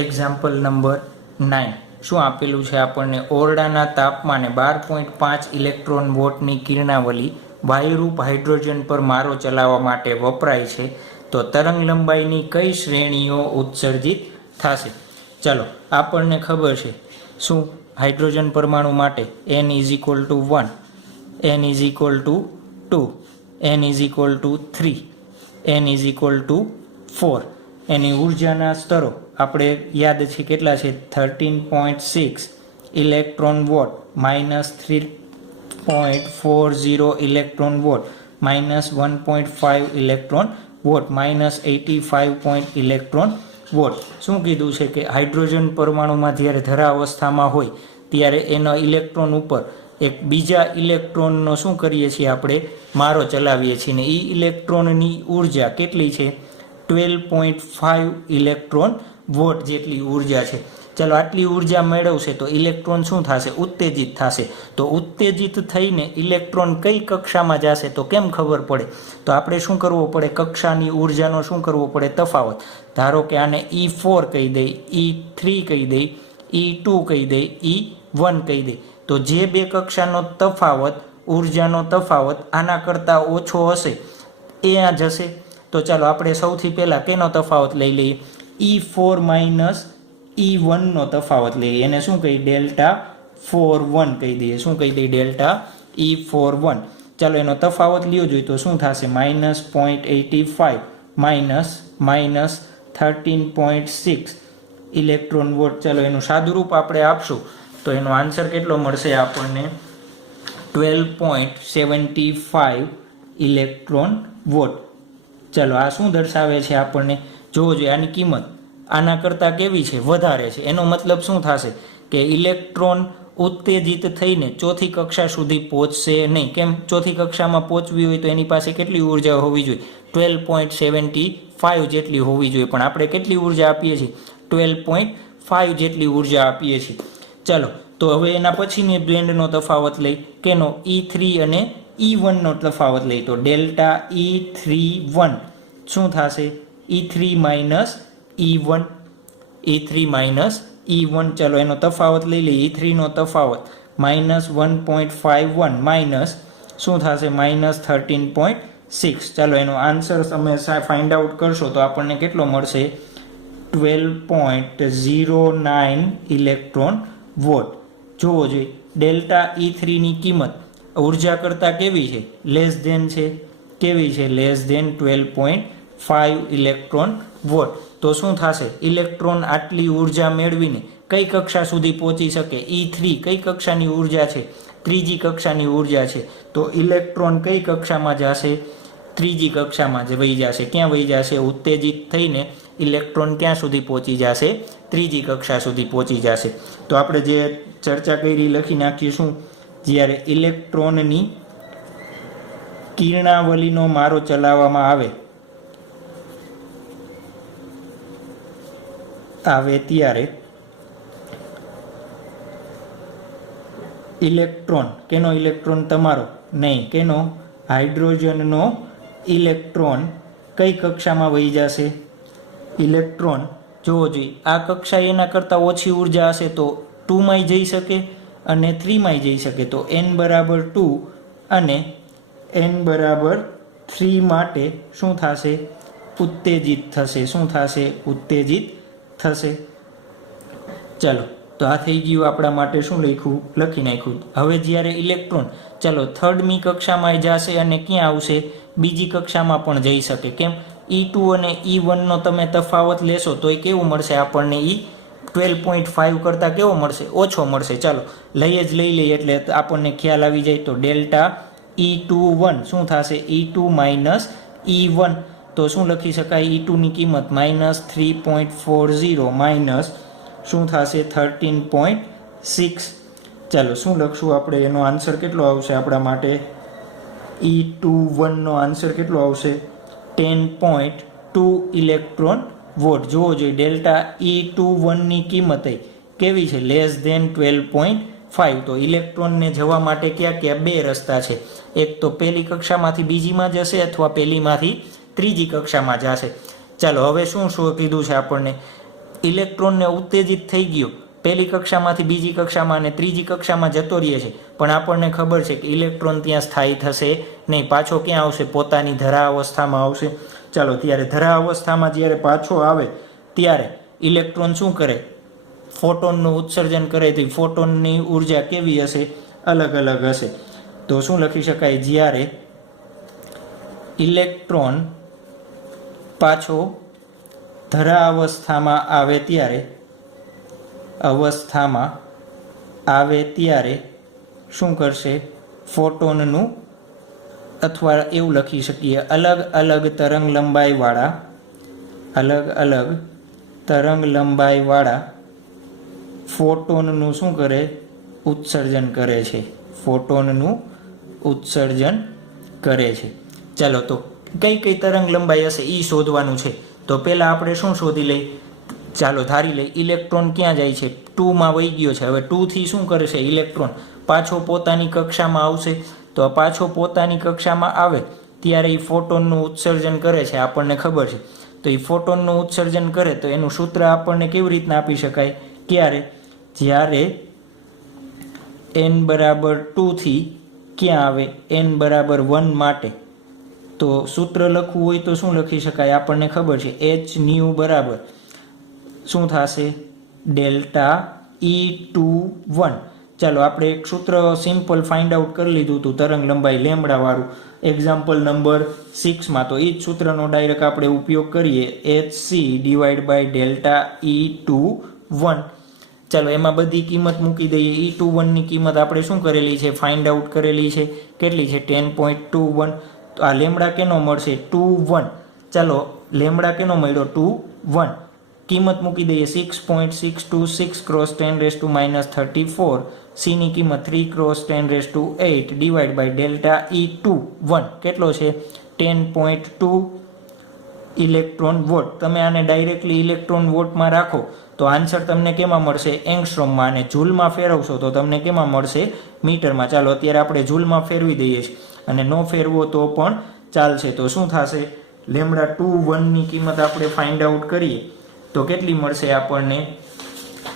Example number 9 શું આપેલું છે આપણને? ઓરડાના તાપમાને 12.5 ઇલેક્ટ્રોન વોટની કિરણાવલી વાયુરૂપ હાઇડ્રોજન પર મારો ચલાવવા માટે વપરાય છે, તો તરંગ લંબાઈની કઈ શ્રેણીઓ ઉત્સર્જિત થશે? ચલો, આપણને ખબર છે શું હાઇડ્રોજન પરમાણુ માટે n = 1, n = 2, n = 3, n = 4. એની ઉર્જાના સ્તરો આપણે યાદ છે કેટલા છે? 13.6 electron volt -3.40 electron volt -1.5 electron volt -85 electron volt. શું કીધું છે કે હાઇડ્રોજન પરમાણુમાં જ્યારે ધરાવસ્થામાં હોય ત્યારે એના ઇલેક્ટ્રોન ઉપર એક બીજા ઇલેક્ટ્રોનનો શું કરીએ છીએ આપણે? મારો ચલાવીએ છીએ ને એ ઇલેક્ટ્રોનની ઉર્જા કેટલી છે? 12.5 ઇલેક્ટ્રોન વોટ જેટલી ઉર્જા છે. ચલો, આટલી ઉર્જા મેળવશે તો ઇલેક્ટ્રોન શું થશે? ઉત્તેજિત થશે. તો ઉત્તેજિત થઈને ઇલેક્ટ્રોન કઈ કક્ષામાં જશે તો કેમ ખબર પડે? તો આપણે શું કરવું પડે? કક્ષાની ઉર્જાનો શું કરવો પડે? તફાવત. ધારો કે આને E4 કહી દઈ, E3 કહી દઈ, E2 કહી દઈ, E1 કહી દઈ. તો જે બે કક્ષાનો તફાવત, ઉર્જાનો તફાવત આના કરતાં ઓછો હશે એ આ જશે. તો ચાલો આપણે સૌથી પહેલાં કેનો તફાવત લઈ લઈએ? E4 - E1 નો તફાવત લઈએ. એને શું કહી? ડેલ્ટા 4-1 કહી દઈએ. શું કહી દઈએ? Delta E41. ચાલો, એનો તફાવત લ્યો જોઈએ તો શું થશે? -0.85 -13.6 ઇલેક્ટ્રોન વોટ. ચાલો, એનું સાદુરૂપ આપણે આપશું તો એનો આન્સર કેટલો મળશે આપણને? 12.75 ઇલેક્ટ્રોન વોટ. ચલો, આ શું દર્શાવે છે આપણને? જોવો જોઈએ, આની કિંમત આના કરતાં કેવી છે? વધારે છે. એનો મતલબ શું થશે? કે ઇલેક્ટ્રોન ઉત્તેજિત થઈને ચોથી કક્ષા સુધી પહોંચશે નહીં. કેમ? ચોથી કક્ષામાં પહોંચવી હોય તો એની પાસે કેટલી ઉર્જા હોવી જોઈએ? 12.75 જેટલી હોવી જોઈએ. પણ આપણે કેટલી ઉર્જા આપીએ છીએ? 12.5 જેટલી ઉર્જા આપીએ છીએ. ચલો, તો હવે એના પછીની બેન્ડનો તફાવત લઈ. કેનો? E3 અને E1 નો તફાવત લઈ. તો ડેલ્ટા E31 શું થશે? E3 - E1, E3 - E1. ચલો, એનો તફાવત લઈ લઈએ. E3 નો તફાવત -1.51 માઇનસ શું થશે? -13.6. ચાલો, એનો આન્સર તમે ફાઇન્ડ આઉટ કરશો તો આપણને કેટલો મળશે? 12.09 ઇલેક્ટ્રોન વોટ. જોવો જોઈએ, ડેલ્ટા E3 ની કિંમત ઉર્જા કરતાં કેવી છે? લેસ ધેન છે. કેવી છે? Less than 12.5 electron volt. તો શું થશે? ઇલેક્ટ્રોન આટલી ઉર્જા મેળવીને કઈ કક્ષા સુધી પહોંચી શકે? E3 કઈ કક્ષાની ઉર્જા છે? ત્રીજી કક્ષાની ઉર્જા છે. તો ઇલેક્ટ્રોન કઈ કક્ષામાં જશે? ત્રીજી કક્ષામાં જ વહી જશે. ક્યાં વહી જશે? ઉત્તેજિત થઈને ઇલેક્ટ્રોન ક્યાં સુધી પહોંચી જશે? ત્રીજી કક્ષા સુધી પહોંચી જશે. તો આપણે જે ચર્ચા કરી લખી નાખીશું. જ્યારે ઇલેક્ટ્રોનની કિરણાવલીનો મારો ચલાવવામાં આવે ત્યારે ઇલેક્ટ્રોન, કેનો ઇલેક્ટ્રોન? તમારો નહીં. કેનો? હાઇડ્રોજનનો ઇલેક્ટ્રોન કઈ કક્ષામાં વહી જશે? ઇલેક્ટ્રોન જોવો જોઈએ, આ કક્ષા એના કરતાં ઓછી ઉર્જા હશે તો 2 માં જઈ શકે અને 3 માં જઈ શકે. તો n = 2 અને n = 3 માટે શું થશે? ઉત્તેજિત થશે. શું થશે? ઉત્તેજિત થશે. ચાલો, તો આ થઈ ગયું આપણા માટે. શું લખ્યું? લખી નાખ્યું. હવે જ્યારે ઇલેક્ટ્રોન ચાલો થર્ડમી કક્ષામાં જશે અને ક્યાં આવશે? બીજી કક્ષામાં પણ જઈ શકે. કેમ? E2 અને E1 નો તમે તફાવત લેશો તો એ કેવું મળશે આપણને? એ 12.5 કરતાં કેવો મળશે? ઓછો મળશે. ચાલો, લઈ લઈએ એટલે આપણને ખ્યાલ આવી જાય. તો ડેલ્ટા E21 શું થશે? E2 - E1. તો શું લખી શકાય? E2 ની કિંમત -3.40 માઇનસ શું થશે? 13.6. ચાલો, શું લખશું આપણે? એનો આન્સર કેટલો આવશે આપણા માટે? E21 નો આન્સર કેટલો આવશે? 10.2 ઇલેક્ટ્રોન વોટ. જોવો જોઈએ, ડેલ્ટા E21 ની કિંમત કેવી છે? Less than 12.5. તો ઇલેક્ટ્રોનને જવા માટે ક્યાં બે રસ્તા છે? એક તો પહેલી કક્ષામાંથી બીજીમાં જશે અથવા પહેલીમાંથી ત્રીજી કક્ષામાં જશે. ચાલો, હવે શું કીધું છે આપણને? ઇલેક્ટ્રોનને ઉત્તેજિત થઈ ગયો, પહેલી કક્ષામાંથી બીજી કક્ષામાં અને ત્રીજી કક્ષામાં જતો રહે છે, પણ આપણને ખબર છે કે ઇલેક્ટ્રોન ત્યાં સ્થાયી થશે નહીં, પાછો ક્યાં આવશે? પોતાની ધરા અવસ્થામાં આવશે. ચાલો, ત્યારે ધરા અવસ્થામાં જ્યારે પાછો આવે ત્યારે ઇલેક્ટ્રોન શું કરે? ફોટોનનું ઉત્સર્જન કરે. તો ફોટોનની ઉર્જા કેવી હશે? અલગ અલગ હશે. તો શું લખી શકાય? જ્યારે ઇલેક્ટ્રોન પાછો ધરા અવસ્થામાં આવે ત્યારે શું કરશે? ફોટોનનું, અથવા એવું લખી શકીએ, અલગ અલગ તરંગ લંબાઈવાળા ફોટોનનું શું કરે? ઉત્સર્જન કરે છે. ફોટોનનું ઉત્સર્જન કરે છે. ચાલો, તો કઈ કઈ તરંગ લંબાઈ હશે એ શોધવાનું છે. તો પહેલા આપણે શું શોધી લઈએ? ચાલો ધારી લઈએ ઇલેક્ટ્રોન ક્યાં જાય છે? 2 માં વહી ગયો છે. હવે 2 થી શું કરશે? ઇલેક્ટ્રોન પાછો પોતાની કક્ષામાં આવશે. તો પાછો પોતાની કક્ષામાં આવે ત્યારે એ ફોટોનનું ઉત્સર્જન કરે છે, આપણને ખબર છે. તો એ ફોટોનનું ઉત્સર્જન કરે તો એનું સૂત્ર આપણને કેવી રીતના આપી શકાય? જ્યારે n બરાબર 2 થી ક્યાં આવે? n બરાબર 1 માટે. તો સૂત્ર લખવું હોય તો શું લખી શકાય? આપણને ખબર છે h ન્યુ બરાબર શું થશે? Delta E21. ચાલો, આપણે એક સૂત્ર સિમ્પલ ફાઇન્ડ આઉટ કરી લીધું હતું તરંગ લંબાઈ લેમડા વાળું એક્ઝામ્પલ નંબર 6 તો એ જ સૂત્રનો ડાયરેક્ટ આપણે ઉપયોગ કરીએ. hc divide by delta E21. ચાલો, એમાં બધી કિંમત મૂકી દઈએ. E21 ની કિંમત આપણે શું કરેલી છે? ફાઇન્ડ આઉટ કરેલી છે. કેટલી છે? 10.21. તો આ લેમડા કેનો મળશે? 21. ચાલો, લેમડા કેનો મળ્યો? 21. કિંમત મૂકી દઈએ 6.626 ક્રોસ 10⁻⁻34. સી ની કિંમત 3 cross 10⁸8 divide by delta E21 કેટલો છે? 10.2 ઇલેક્ટ્રોન વોટ. તમે આને ડાયરેક્ટલી ઇલેક્ટ્રોન વોટમાં રાખો તો આન્સર તમને કેમાં મળશે? એંગસ્ટ્રોમમાં. અને જૂલમાં ફેરવશો તો તમને કેમાં મળશે? મીટરમાં. ચાલો, અત્યારે આપણે જૂલમાં ફેરવી દઈએ છીએ, અને નો ફેરવો તો પણ ચાલશે. તો શું થશે? લેમડા 21 ની કિંમત આપણે ફાઇન્ડ આઉટ કરીએ તો કેટલી મળશે આપણને?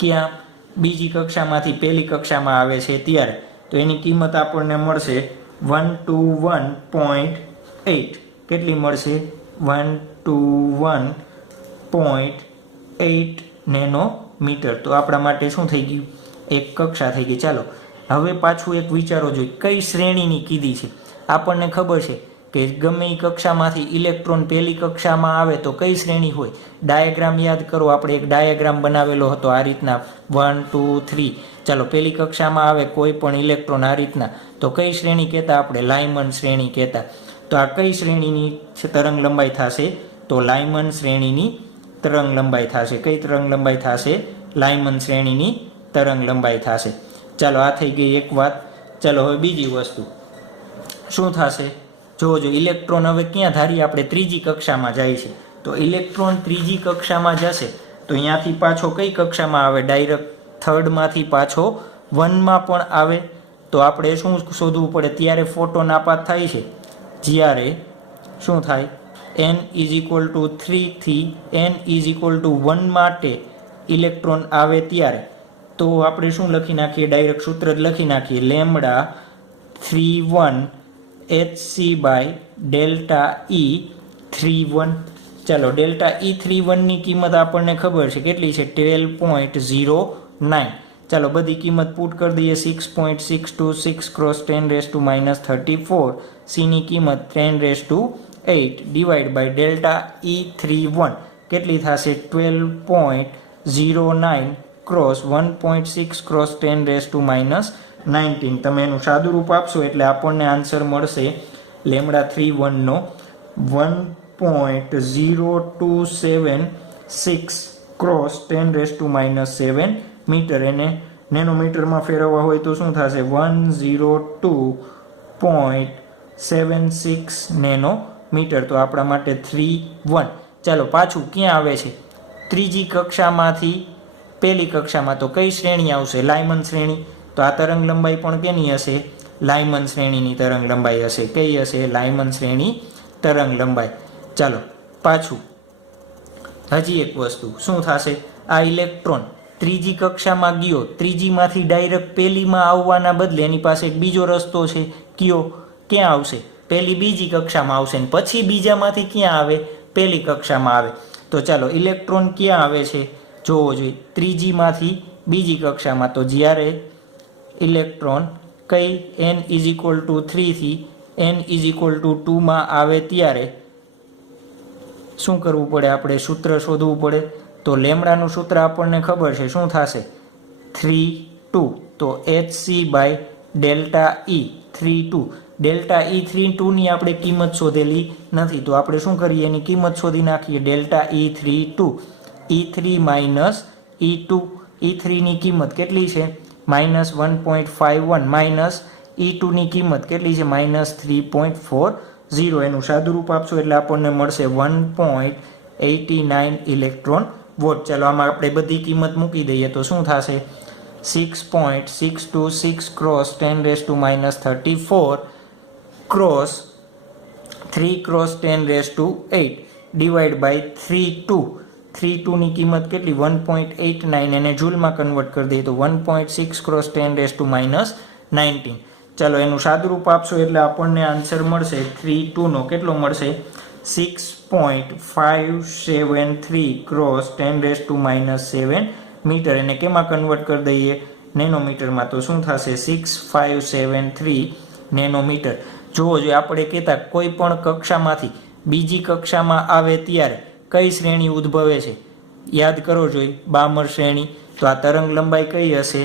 ક્યાં? બીજી કક્ષામાંથી પહેલી કક્ષામાં આવે છે ત્યારે. તો એની કિંમત આપણને મળશે 121.8. કેટલી મળશે? 121.8 નેનોમીટર. તો આપણા માટે શું થઈ ગયું? એક કક્ષા થઈ ગઈ. ચાલો, હવે પાછું એક વિચારો જોઈએ, કઈ શ્રેણીની કીધી છે? આપણને ખબર છે કે ગમે એ કક્ષામાંથી ઇલેક્ટ્રોન પહેલી કક્ષામાં આવે તો કઈ શ્રેણી હોય? ડાયાગ્રામ યાદ કરો. આપણે એક ડાયાગ્રામ બનાવેલો હતો આ રીતના 1 2 3. ચાલો, પહેલી કક્ષામાં આવે કોઈ પણ ઇલેક્ટ્રોન આ રીતના, તો કઈ શ્રેણી કહેતા આપણે? લાયમન શ્રેણી કહેતા. તો આ કઈ શ્રેણીની તરંગ લંબાઈ થશે? તો લાયમન શ્રેણીની તરંગ લંબાઈ થશે. કઈ તરંગ લંબાઈ થશે? લાયમન શ્રેણીની તરંગ લંબાઈ થશે. ચાલો, આ થઈ ગઈ એક વાત. ચાલો, હવે બીજી વસ્તુ શું થશે? જો ઇલેક્ટ્રોન હવે ક્યાં ધારીએ આપણે? ત્રીજી કક્ષામાં જાય છે. તો ઇલેક્ટ્રોન ત્રીજી કક્ષામાં જશે તો અહીંયાથી પાછો કઈ કક્ષામાં આવે? ડાયરેક્ટ થર્ડમાંથી પાછો 1 માં પણ આવે. તો આપણે શું શોધવું પડે? ત્યારે ફોટોન આપાત થાય છે જ્યારે શું થાય? n = 3 થી n = 1 માટે ઇલેક્ટ્રોન આવે ત્યારે. તો આપણે શું લખી નાખીએ? ડાયરેક્ટ સૂત્ર જ લખી નાખીએ. Lambda 31 hc by delta E31. ચાલો, ડેલ્ટા E31 ની કિંમત આપણને ખબર છે કેટલી છે? 12.09. ચાલો, બધી કિંમત પુટ કરી દઈએ. 6.626 ક્રોસ 10⁻⁻34. સી ની કિંમત 10⁸8 ડિવાઈડ બાય ડેલ્ટા E31 કેટલી થશે? 12.09 ક્રોસ 1.6 ક્રોસ 10⁻⁹ તમે એનું સાદું રૂપ આપશો એટલે આપણને આન્સર મળશે લેમડા 31 નો 1.0276 ક્રોસ 10⁻⁷ મીટર. એને નેનોમીટરમાં ફેરવવા હોય તો શું થશે? 102.76 નેનોમીટર. તો આપણા માટે 3.1. ચાલો, પાછું ક્યાં આવે છે? ત્રીજી કક્ષામાંથી પહેલી કક્ષામાં. તો કઈ શ્રેણી આવશે? લાયમન શ્રેણી. તો આ તરંગ લંબાઈ પણ કેની હશે? લાયમન શ્રેણીની તરંગ લંબાઈ હશે. કઈ હશે? લાયમન શ્રેણી તરંગ લંબાઈ. ચાલો, પાછું હજી એક વસ્તુ શું થશે? આ ઇલેક્ટ્રોન ત્રીજી કક્ષામાં ગયો, ત્રીજીમાંથી ડાયરેક્ટ પહેલીમાં આવવાના બદલે એની પાસે એક બીજો રસ્તો છે. કયો? ક્યાં આવશે? પહેલી બીજી કક્ષામાં આવશે ને પછી બીજામાંથી ક્યાં આવે? પહેલી કક્ષામાં આવે. તો ચાલો ઇલેક્ટ્રોન ક્યાં આવે છે જોવો જોઈએ. ત્રીજીમાંથી બીજી કક્ષામાં. તો જ્યારે ઇલેક્ટ્રોન કઈ n=3 થી n=2 માં આવે ત્યારે શું કરવું પડે? આપણે સૂત્ર શોધવું પડે. તો લેમડાનું સૂત્ર આપણને ખબર છે, શું થશે? 3 2. તો hc/ΔE 3 2. ΔE 3 2 ની આપણે કિંમત શોધેલી નથી, તો આપણે શું કરીએ? એની કિંમત શોધી નાખીએ. ΔE 3 2 E3 minus E2. E3 ની કિંમત કેટલી છે? -1.51 માઇનસ E2 ની કિંમત કેટલી છે? -3.40. એનું સાદુરૂપ આપશો એટલે આપણને મળશે 1.89 ઇલેક્ટ્રોન વોટ. ચાલો આમાં આપણે બધી કિંમત મૂકી દઈએ તો શું થશે? 6.626 cross 10⁻³ cross 3 cross 10⁸8 divide by 3 ની કિંમત કેટલી? 1.89. એને જૂલમાં કન્વર્ટ કરી દઈએ તો 1.6 ક્રોસ 10⁻19. ચાલો એનું સાદુરૂપ આપશો એટલે આપણને આન્સર મળશે 3 2 નો કેટલો મળશે? 6.573 ક્રોસ 10⁻7 મીટર. એને કેમાં કન્વર્ટ કરી દઈએ? નેનોમીટરમાં. તો શું થશે? 6573 નેનોમીટર. જોવો જોઈએ આપણે કહેતા કોઈ પણ કક્ષામાંથી બીજી કક્ષામાં આવે ત્યારે કઈ શ્રેણી ઉદ્ભવે છે? યાદ કરો જોઈએ. બામર શ્રેણી. તો આ તરંગ લંબાઈ કઈ હશે?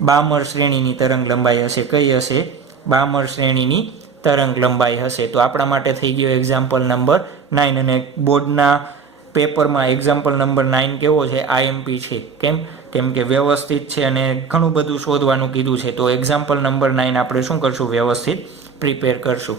બામર શ્રેણીની તરંગ લંબાઈ હશે. કઈ હશે? બામર શ્રેણીની તરંગ લંબાઈ હશે. તો આપણા માટે થઈ ગયો એક્ઝામ્પલ નંબર 9. અને બોર્ડના પેપરમાં એક્ઝામ્પલ નંબર 9 કેવો છે? IMP છે. કેમ કે વ્યવસ્થિત છે અને ઘણું બધું શોધવાનું કીધું છે. તો એક્ઝામ્પલ નંબર 9 આપણે શું કરશું? વ્યવસ્થિત પ્રિપેર કરશું.